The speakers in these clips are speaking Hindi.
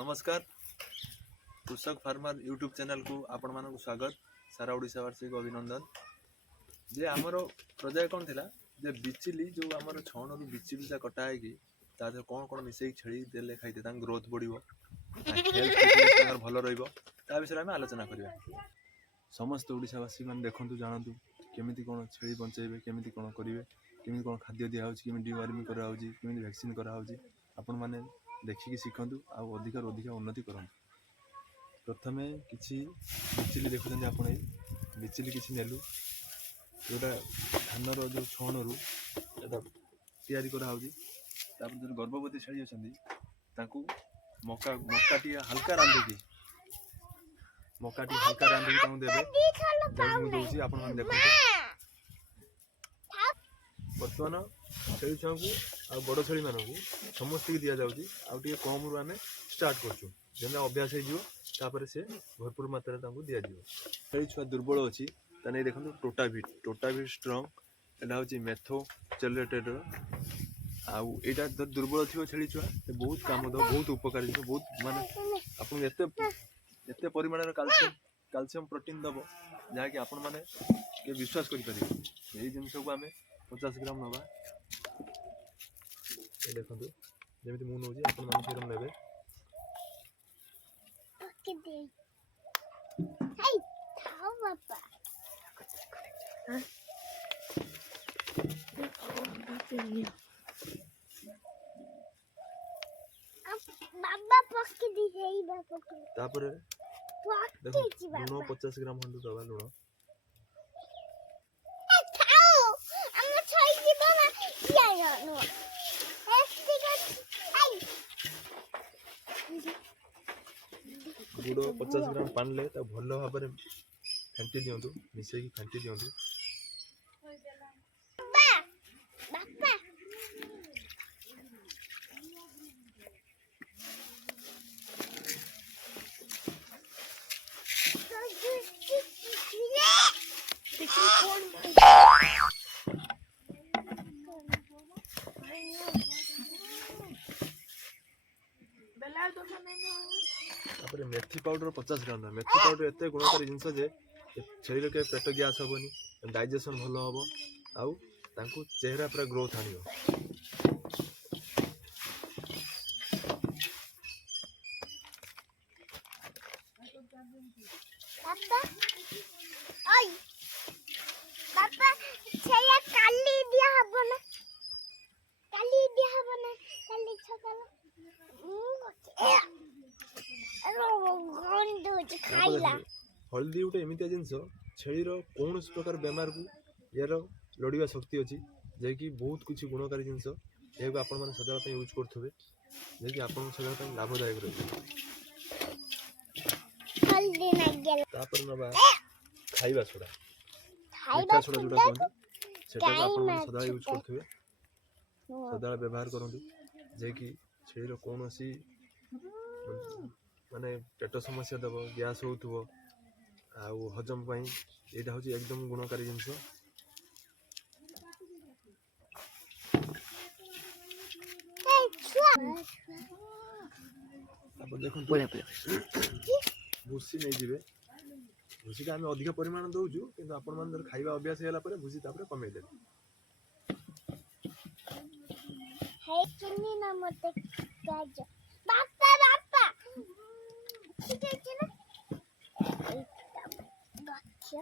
नमस्कार कृषक फार्मर यूट्यूब चैनल को आपण मानक स्वागत। सारा ओडिशावासी को अभिनंदन। जे आमर प्रजा कौन थिला जे बिचिली जो आमर छण रु बिचिली सा कटा है कि तादे कौन कौन मिसेई छेड़ी देले खाइते तांग ग्रोथ बढ़िवो, हेल्थ फिटनेस तांगर भलो रहइबो, ता विषय में आलोचना करिया। समस्त ओडिशावासी माने देखंतु जानंतु केमिति कोन छेड़ी बंचेबे, केमिति कोन करिवे, केमिति कोन खाद्य दिया होछि, केमिति डिवार्मिंग करा होछि, केमिति वैक्सीन करा होछि, आपण माने देखिकी शिखंतु आ अधिक उन्नति करंतु। प्रथमे किछि बिचिली देखुछन आपण ए बिचिली किछि नेलु जोटा धानर जो छणरू एटा तयारी करा होछि। तापर जो गर्भवती छेड़ी अछंदी ताकू मक्काटी हल्का रांधिकी ताऊ देबे जाई मु दोछि आपण माने देखंतु। बर्तमान छेड़ी छुआ को आ बड़ छेड़ी मानक समस्त दिया जाउछि आ टिके कम रु आमे स्टार्ट करछु जेना अभ्यास हे जिवो तापर से भरपूर मात्रा तांको दिया जिवो। छेड़ी छुआ दुर्बल अछि तने देखंतु टोटाविट स्ट्रांग एटा होछि मेथो चेलेटेड आ एटा दुर्बल थियो छेड़ी छुआ ए बहुत काम दो, बहुत उपकारी दो, बहुत माने आपन एते परिमाण रे कैल्शियम प्रोटीन दबो जहा कि आपन माने के विश्वास करि परिबे। एई जिंस को आमे 50 ग्राम नवा ये देखंतु जेमिति मु नउजी आपन माने सेरम लेबे ओके दे हाय थाओ बाबा हां बाबा पक्की दी हेई बाबा तापर पक्की जी बाबा लूण 50 ग्राम हंडू दवा लूण थाओ हम छई जीबो ना किया नो गुड़ 50 ग्राम पान ले ता भलो भाबरे फेंटी दियंतु, मिसेई की फेंटी दियंतु। बाबा तापर मेथी पाउडर 50 ग्राम ना मेथी पाउडर एते गुणकारी जिंस जे शरीर के पेट गैस होबनी, डाइजेशन भलो होबो आउ तांको चेहरा पूरा ग्रोथ आनियो। बाबा ओय बाबा छया काली दिया हबो ना काली छकाला गंदो खाइला। हल्दी उठे एमितिया जिनस छेली रो कौन प्रकार बेमार को यार लड़िया शक्ति अच्छी जे कि बहुत कुछ गुणकारी जिनस ये आपण माने सदा पे यूज करथबे जे कि आपण सदा पे लाभदायक रहबे। हल्दी ना गेल तापर नबा खाइबा छोड़ा जोटा कहंदी सेटा को आपण माने सदा यूज करथबे, सदा व्यवहार करंतु जे कि छेली रो कोनोसी माने पेट समस्या दबो, गैस होउथबो आउ हजम पाई एटा होची एकदम गुणकारी जिंस। अब देखो भूसी नहीं जीवे भूसी का आमे अधिक परिमाण दउजु किंतु आपण मन खाइबा अभ्यास हैला परे भूसी तापरे कमे दे हे चिन्नी ना मते गाज बापा ठीक है ना गच्छा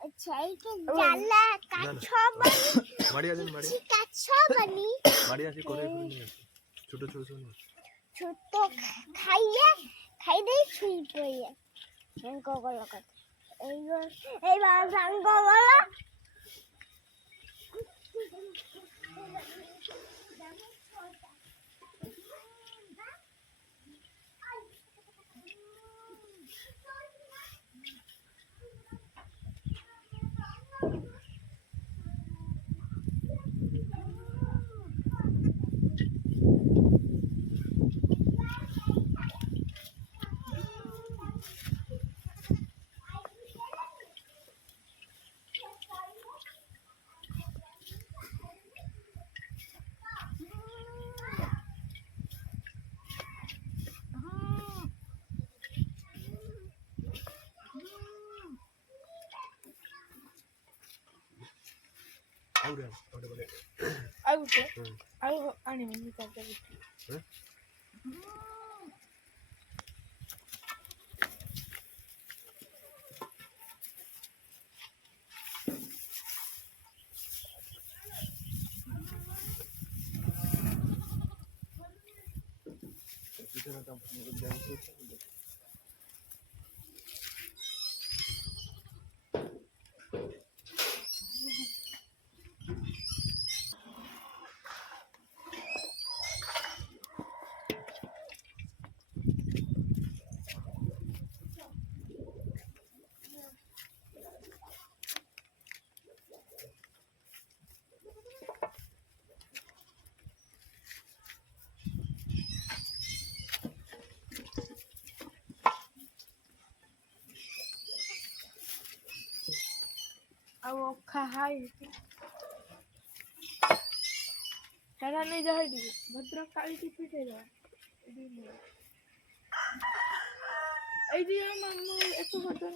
अच्छा एक जाला काछो बनी माड़िया दिन माड़िया काछो बनी माड़िया से करे छोटो छोटो छोटो खाई दे छुई पड़िए संको को लगत ए बार संको वाला ଆଉ ଗୋଟେ ଆଉ ଆଣିବି ତରକାରୀ ଆଉ ଅଖା ହାଇ ହେରା ନେଇ ଯା ହେଠି ଭଦ୍ରକ କାଳିକି ପିଟେଇବା ଏଇଠି ମାମୁ ଏତେ ଭଦ୍ରକ